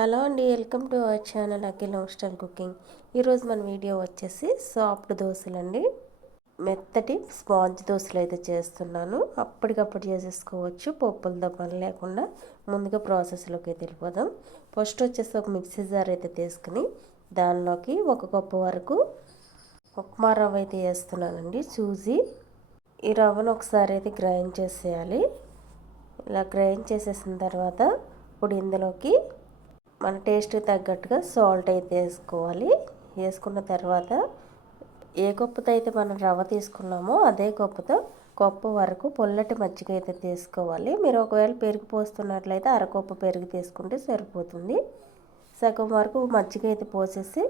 Hello అండి, welcome to our channel Akhil home style cooking. ఈరోజు మన వీడియో వచ్చేసి సాఫ్ట్ దోశలండి. మెత్తటి స్పాంజ్ దోశలు అయితే చేస్తున్నాను. అప్పటికప్పుడు చేసేసుకోవచ్చు, పప్పులతో పని లేకుండా. ముందుగా ప్రాసెస్లోకి అయితే వెళ్ళిపోదాం. ఫస్ట్ వచ్చేసి ఒక మిక్సీ జార్ అయితే తీసుకుని దానిలోకి 1 కప్పు వరకు ఉప్మా రవ్వ అయితే వేస్తున్నానండి. చూసి ఈ రవ్వను ఒకసారి అయితే గ్రైండ్ చేసేయాలి. ఇలా గ్రైండ్ చేసేసిన తర్వాత ఇప్పుడు ఇందులోకి మన టేస్ట్ తగ్గట్టుగా సాల్ట్ అయితే వేసుకోవాలి. వేసుకున్న తర్వాత ఏ కప్పుతో అయితే మనం రవ్వ తీసుకున్నామో అదే కప్పు వరకు పొల్లటి మజ్జిగ అయితే తీసుకోవాలి. మీరు ఒకవేళ పెరుగు పోస్తున్నట్లయితే అరకప్పు పెరుగు తీసుకుంటే సరిపోతుంది. సగం వరకు మజ్జిగ అయితే పోసేసి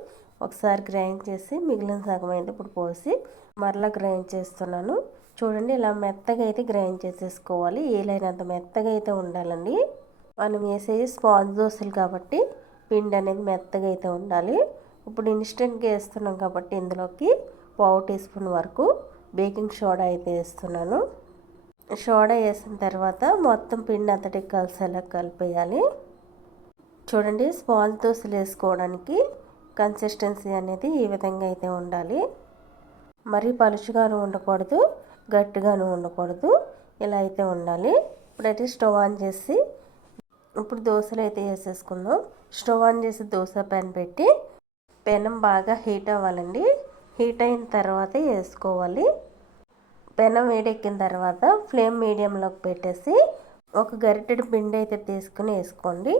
ఒకసారి గ్రైండ్ చేసి మిగిలిన సగం అయితే ఇప్పుడు పోసి మరలా గ్రైండ్ చేస్తున్నాను. చూడండి, ఇలా మెత్తగా అయితే గ్రైండ్ చేసేసుకోవాలి. ఏలైనంత మెత్తగా అయితే ఉండాలండి. మనం వేసేది స్పాంజ్ దోశలు కాబట్టి పిండి అనేది మెత్తగా అయితే ఉండాలి. ఇప్పుడు ఇన్స్టెంట్గా వేస్తున్నాం కాబట్టి ఇందులోకి 1/2 టీ స్పూన్ వరకు బేకింగ్ సోడా అయితే వేస్తున్నాను. సోడా వేసిన తర్వాత మొత్తం పిండి అంతటికి కలిసేలా కలిపేయాలి. చూడండి, స్పాంజ్ దోశలు వేసుకోవడానికి కన్సిస్టెన్సీ అనేది ఈ విధంగా అయితే ఉండాలి. మరీ పలుచగాను ఉండకూడదు, గట్టిగాను ఉండకూడదు. ఇలా అయితే ఉండాలి. ఇప్పుడైతే స్టవ్ ఆన్ చేసి ఇప్పుడు దోశలు అయితే వేసేసుకుందాం. స్టవ్ ఆన్ చేసి దోశ పెనం పెట్టి పెనం బాగా హీట్ అవ్వాలండి. హీట్ అయిన తర్వాత వేసుకోవాలి. పెనం వేడెక్కిన తర్వాత ఫ్లేమ్ మీడియంలోకి పెట్టేసి ఒక గరిటెడు పిండి అయితే తీసుకుని వేసుకోండి.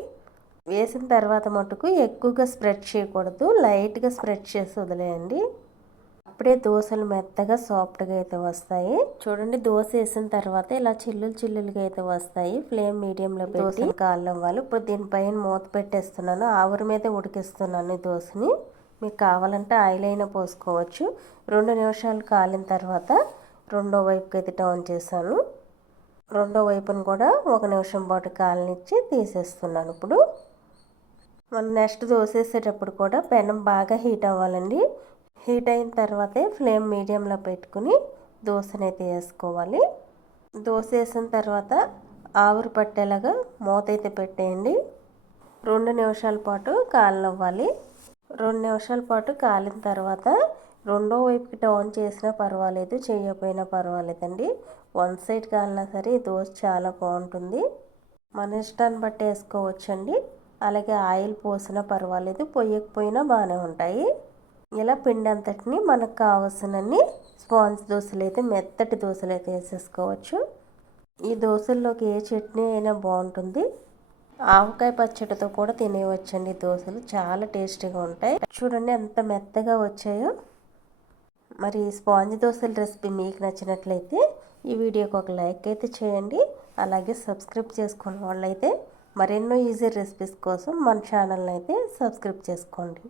వేసిన తర్వాత మటుకు ఎక్కువగా స్ప్రెడ్ చేయకూడదు, లైట్గా స్ప్రెడ్ చేసి వదిలేయండి. అప్పుడే దోశలు మెత్తగా సాఫ్ట్గా అయితే వస్తాయి. చూడండి, దోశ వేసిన తర్వాత ఇలా చిల్లులుగా అయితే వస్తాయి. ఫ్లేమ్ మీడియంలో పెట్టి కాలవ్వాలి. ఇప్పుడు దీనిపైన మూత పెట్టేస్తున్నాను. ఆవిరి మీద ఉడికిస్తున్నాను ఈ దోశని. మీకు కావాలంటే ఆయిల్ అయినా పోసుకోవచ్చు. 2 నిమిషాలు కాలిన తర్వాత రెండో వైపుకి అయితే టర్న్ చేశాను. రెండో వైపును కూడా 1 నిమిషం పాటు కాలనిచ్చి తీసేస్తున్నాను. ఇప్పుడు మనం నెక్స్ట్ దోశ వేసేటప్పుడు కూడా పెనం బాగా హీట్ అవ్వాలండి. హీట్ అయిన తర్వాతే ఫ్లేమ్ మీడియంలో పెట్టుకుని దోశనైతే వేసుకోవాలి. దోశ వేసిన తర్వాత ఆవిరి పట్టేలాగా మూత అయితే పెట్టేయండి. 2 నిమిషాల పాటు కాలనివ్వాలి. 2 నిమిషాల పాటు కాలిన తర్వాత రెండో వైపుకి టర్న్ చేసినా పర్వాలేదు, చేయకపోయినా పర్వాలేదండి. 1 సైడ్ కాలినా సరే ఈ దోశ చాలా బాగుంటుంది. మన ఇష్టాన్ని బట్టి వేసుకోవచ్చండి. అలాగే ఆయిల్ పోసినా పర్వాలేదు, పొయ్యకపోయినా బాగానే ఉంటాయి. ఇలా పిండి అంతటిని మనకు కావాల్సినన్ని స్పాంజ్ దోశలు అయితే మెత్తటి దోశలు అయితే వేసేసుకోవచ్చు. ఈ దోశల్లోకి ఏ చట్నీ అయినా బాగుంటుంది. ఆవకాయ పచ్చడితో కూడా తినేయవచ్చండి. దోశలు చాలా టేస్టీగా ఉంటాయి. చూడండి ఎంత మెత్తగా వచ్చాయో. మరి స్పాంజ్ దోశల రెసిపీ మీకు నచ్చినట్లయితే ఈ వీడియోకి ఒక లైక్ అయితే చేయండి. అలాగే సబ్స్క్రైబ్ చేసుకున్న వాళ్ళైతే మరెన్నో ఈజీ రెసిపీస్ కోసం మన ఛానల్ని అయితే సబ్స్క్రైబ్ చేసుకోండి.